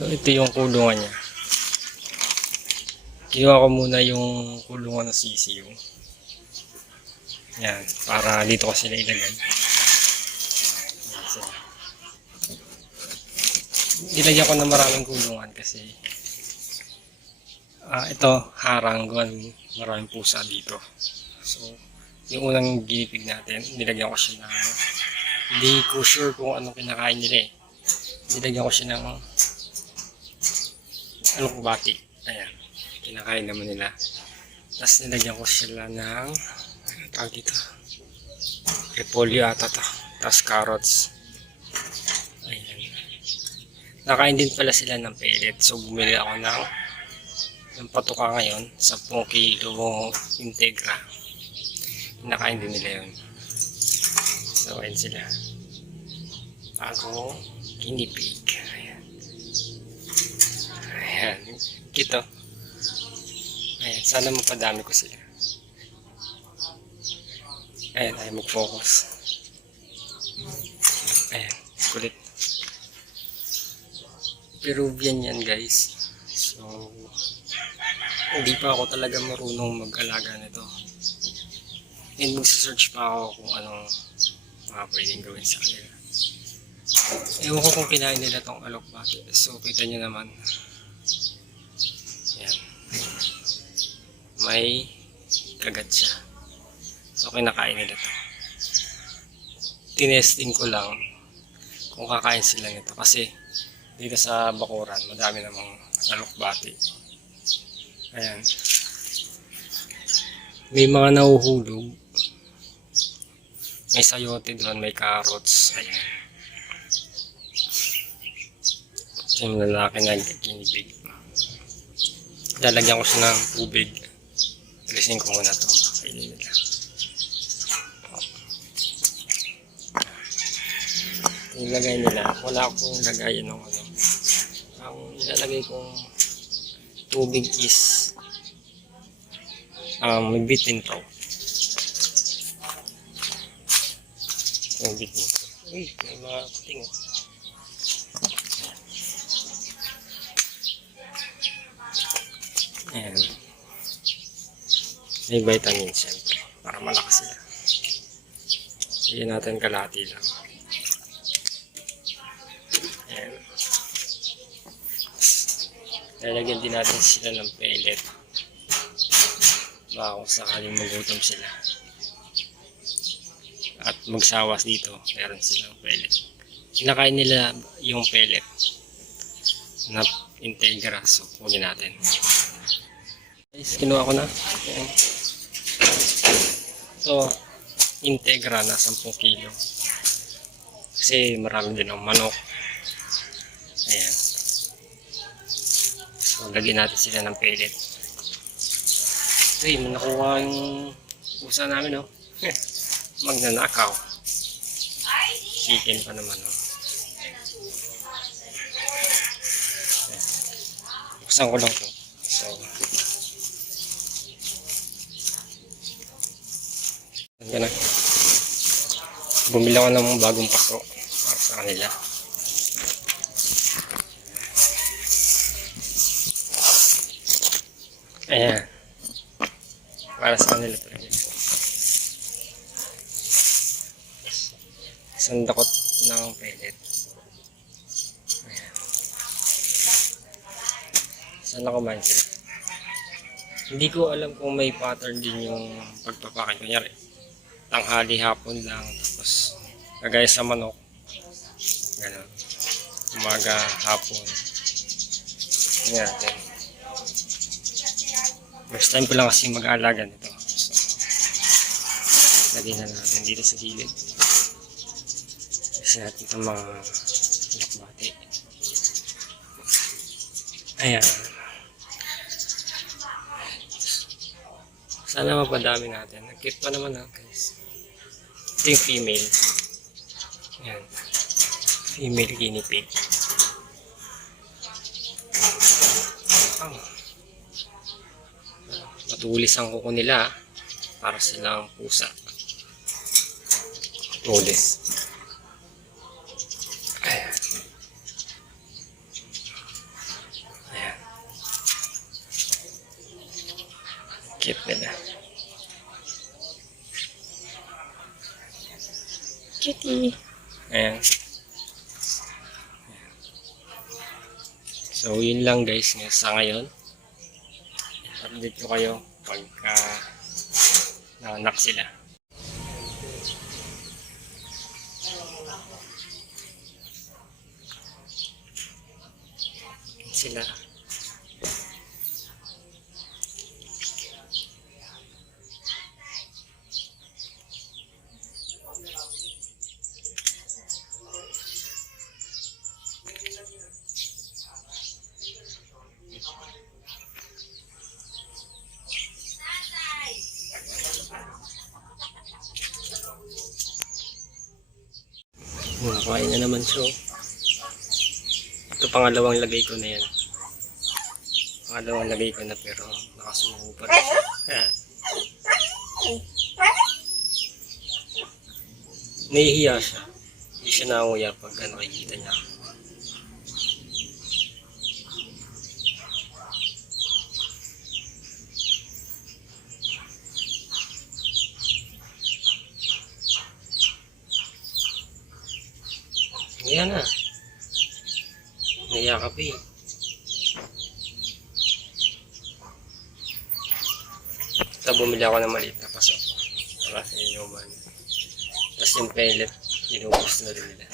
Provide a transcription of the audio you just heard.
So ito yung kulungan niya. Kinuha ko muna yung kulungan ng sisiyo. Yan, para dito ko sila ilagay. Sila. Nilagyan ko ng maraming kulungan kasi ah ito, harang gawan maraming pusa dito. So, yung unang ginipig natin, nilagyan ko siya ng hindi ko sure kung anong kinakain nila eh. Nilagyan ko siya ng bati. Ayan. Kinakain naman nila. Tapos nilagyan ko sila ng ano tawag dito? Repolyo ata to. Tapos carrots. Ayan. Nakain din pala sila ng pellet. So bumili ako ng ng patuka ngayon. 10 kilo integra. Nakain din nila yun. So ayan sila. Bago kinipig. Kito. Ayan. Sana mapadami ko sila. Ayan. Ayaw mag-focus. Ayan. Kulit. Peruvian yan guys. So, hindi pa ako talaga marunong mag-alaga nito. And magsa-search pa ako kung anong mga pwedeng gawin sa kanila. Ewan ko kung kinain nila tong alok bakit. So, kita nyo naman. May kagat siya. So, kinakain nila to. Tinesting ko lang kung kakain sila nito. Kasi, dito sa Bakuran, madami namang alokbati. Ayan. May mga nahuhulog. May sayote doon, may carrots. Ayan. Ito yung lalaki na ginibig. Lalagyan ko siya ng tubig. Alisin ko muna ito. Makainin nila. Ilagay nila. Wala akong lagayan ng ano. Ang ilalagay kong tubig is um, may bitin to. May bitin. Uy, may mga kuting. oh. Ayan. May vitamin siyempre. Para malakas sila. Sige natin kalahati lang. Ayan. Lalagyan din natin sila ng pellet. Baka kung sakaling magutom sila. At magsawas dito, meron silang pellet. Kinakain nila yung pellet na integra. So, kunin natin. Guys, kinuha ko na. Ayan. So, integra na 10 kilo. Kasi marami din ang manok. Ayan. So, lagyan natin sila ng pellet. Uy, may nakuha yung pusa namin, oh. Magnanakaw. Chicken pa naman, oh. Ayan. Buksan ko lang to. So, Yan na. Bumili ako ng bagong paso para sa kanila. Ayan. Para sa kanila talaga. Isang dakot ng pellet. Ayan. Sana kumain sila. Hindi ko alam kung may pattern din yung pagpapakain. Kunyari, tanghali hapon lang. Tapos, kagaya sa manok. Ganun. Umaga, hapon. Tingnan natin. First time ko lang kasi mag-aalaga nito. So, lagyan na natin dito sa gilid. Kasi natin itong mga lakbati. Ayan. Sana mapadami natin. Nag-cute pa naman ha, guys. Ito yung female. Yan. Female guinea pig. Oh. Matulis ang kuko nila ah. para silang pusa. Matulis. Ayan. Ayan. Cute nila. Cutie. Ayan. So, yun lang guys sa ngayon. Update ko kayo pagka nanganak sila. Sila. Nakain na naman siya. oh. Ito pangalawang lagay ko na yan. Pangalawang lagay ko na pero nakasumo pa rin siya. Nahihiya siya. Hindi siya nanguya pag ano, nakikita niya. ako. Ayan na. Naiya ka pa eh. Tapos bumili ako ng maliit na pasok. Para sa inuman. Tapos yung pellet, inubos na rin nila.